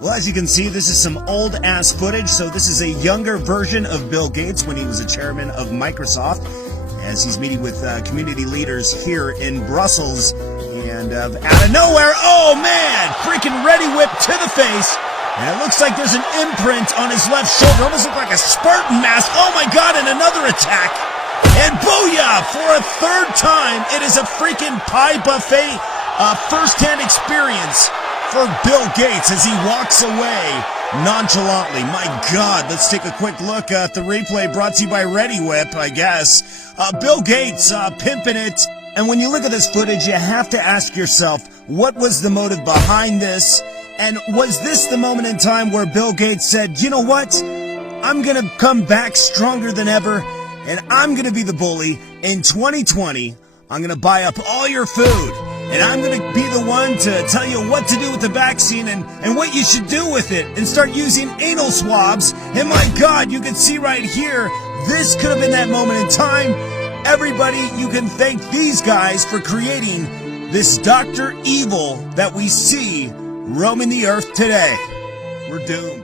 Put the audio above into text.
Well, as you can see, this is some old-ass footage. So this is a younger version of Bill Gates when he was a chairman of Microsoft, as he's meeting with community leaders here in Brussels. And out of nowhere, oh man, freaking ready whip to the face. And it looks like there's an imprint on his left shoulder. Almost look like a Spartan mask. Oh my God, and another attack. And booyah! For a third time, it is a freaking pie buffet first-hand experience for Bill Gates as he walks away nonchalantly. My God, let's take a quick look at the replay brought to you by Ready Whip, I guess. Bill Gates pimping it. And when you look at this footage, you have to ask yourself, what was the motive behind this? And was this the moment in time where Bill Gates said, you know what? I'm going to come back stronger than ever, and I'm going to be the bully. In 2020, I'm going to buy up all your food. And I'm going to be the one to tell you what to do with the vaccine and what you should do with it. And start using anal swabs. And my God, you can see right here, this could have been that moment in time. Everybody, you can thank these guys for creating this Dr. Evil that we see roaming the earth today. We're doomed.